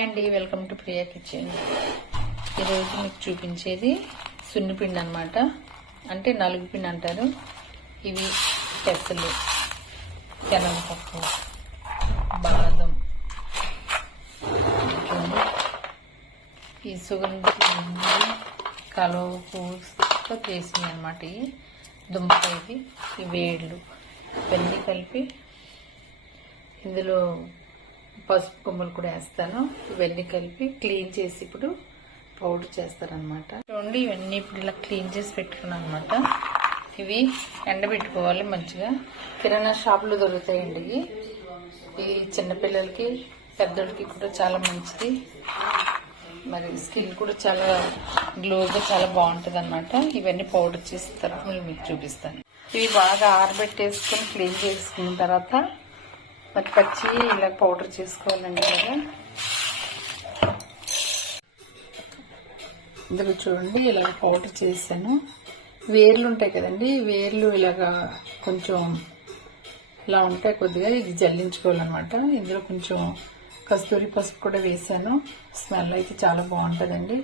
Hi అండి, welcome to Priya kitchen. ఈరోజు మీకు చూపించేది సున్నిపిండి అనమాట. అంటే నలుగు పిండి అంటారు. ఇవి పెసలు, శనగపప్పు, బాదం, ఈ సుగంధ కలుపుతో చేసినవి అనమాట. ఈ దుంపకాయది, ఈ వేళ్ళు ఇవన్నీ కలిపి ఇందులో పసుపు కొమ్ములు కూడా వేస్తాను. ఇవన్నీ కలిపి క్లీన్ చేసి ఇప్పుడు పౌడర్ చేస్తారనమాట. చూడండి, ఇవన్నీ ఇప్పుడు ఇలా క్లీన్ చేసి పెట్టుకున్నాను అనమాట. ఇవి ఎండబెట్టుకోవాలి మంచిగా. కిరాణా షాపులో దొరుకుతాయండి. ఇవి చిన్నపిల్లలకి పెద్దోళ్ళకి కూడా చాలా మంచిది. మరి స్కిన్ కూడా చాలా గ్లోగా చాలా బాగుంటుంది అనమాట. ఇవన్నీ పౌడర్ చేసిన తర్వాత మీకు చూపిస్తాను. ఇవి బాగా ఆరబెట్టేసుకొని క్లీన్ చేసుకున్న తర్వాత మరి పచ్చి ఇలా పౌడర్ చేసుకోవాలండి. ఇలాగా ఇందులో చూడండి, ఇలా పౌడర్ చేశాను. వేర్లు ఉంటాయి కదండి, వేర్లు ఇలాగా కొంచెం ఇలా ఉంటాయి. కొద్దిగా ఇది జల్లించుకోవాలన్నమాట. ఇందులో కొంచెం కస్తూరి పసుపు కూడా వేసాను. స్మెల్ అయితే చాలా బాగుంటుందండి.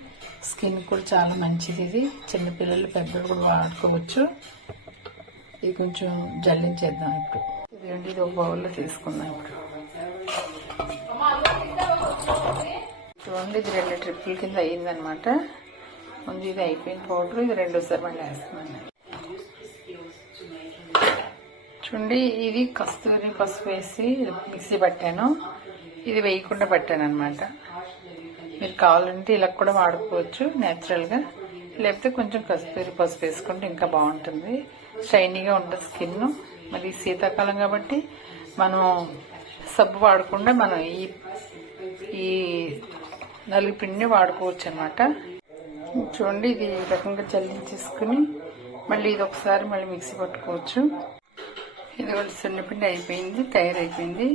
స్కిన్ కూడా చాలా మంచిది. ఇది చిన్నపిల్లలు పెద్దలు కూడా వాడుకోవచ్చు. ఇది కొంచెం జల్లించేద్దాం ఇప్పుడు. ఇదిగోండి, ఇది ఒక బౌల్లో తీసుకుందాం ఇప్పుడు. చూడండి, ఇది 2 ట్రిప్పుల కింద అయ్యిందనమాట. ముందు ఇది అయిపోయిన పౌడర్, ఇది రెండోసారి మళ్ళీ వేస్తున్నాను. చూడండి, ఇది కస్తూరి పసుపు వేసి మిక్సీ పట్టాను. ఇది వేయకుండా పట్టాను అనమాట. మీరు కావాలంటే ఇలా కూడా వాడుకోవచ్చు న్యాచురల్గా. లేకపోతే కొంచెం కస్తూరి పసుపు వేసుకుంటే ఇంకా బాగుంటుంది. షైనీగా ఉంటుంది స్కిన్. మరి శీతాకాలం కాబట్టి మనం సబ్బు వాడకుండా మనం ఈ నలుగు పిండిని వాడుకోవచ్చు అనమాట. చూడండి, ఇది ఈ రకంగా చల్లించేసుకుని మళ్ళీ ఇది ఒకసారి మళ్ళీ మిక్సీ పట్టుకోవచ్చు. ఇది కూడా సున్నిపిండి అయిపోయింది, తయారైపోయింది.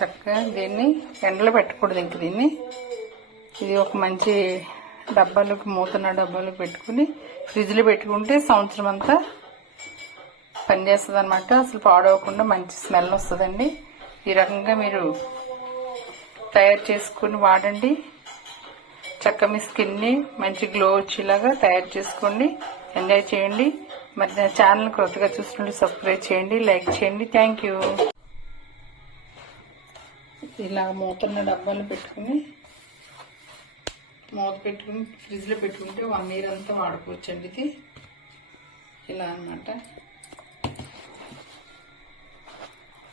చక్కగా దీన్ని ఎండలో పెట్టకూడదు. ఇంక దీన్ని ఇది ఒక మంచి డబ్బాలకు, మూతన్న డబ్బాలకు పెట్టుకుని ఫ్రిడ్జ్లో పెట్టుకుంటే సంవత్సరం అంతా పనిచేస్తుంది అనమాట. అసలు పాడవకుండా మంచి స్మెల్ వస్తుందండి. ఈ రకంగా మీరు తయారు చేసుకుని వాడండి. చక్కగా మీ స్కిన్ని మంచి గ్లో వచ్చేలాగా తయారు చేసుకోండి. ఎంజాయ్ చేయండి. మరి నా ఛానల్ కొత్తగా చూసినట్టు సబ్స్క్రైబ్ చేయండి, లైక్ చేయండి. Thank you. ఇలా మూతన్న డబ్బాలు పెట్టుకుని మూత పెట్టుకుని ఫ్రిడ్జ్లో పెట్టుకుంటే 1 year అంతా వాడుకోవచ్చండి. ఇది ఇలా అన్నమాట.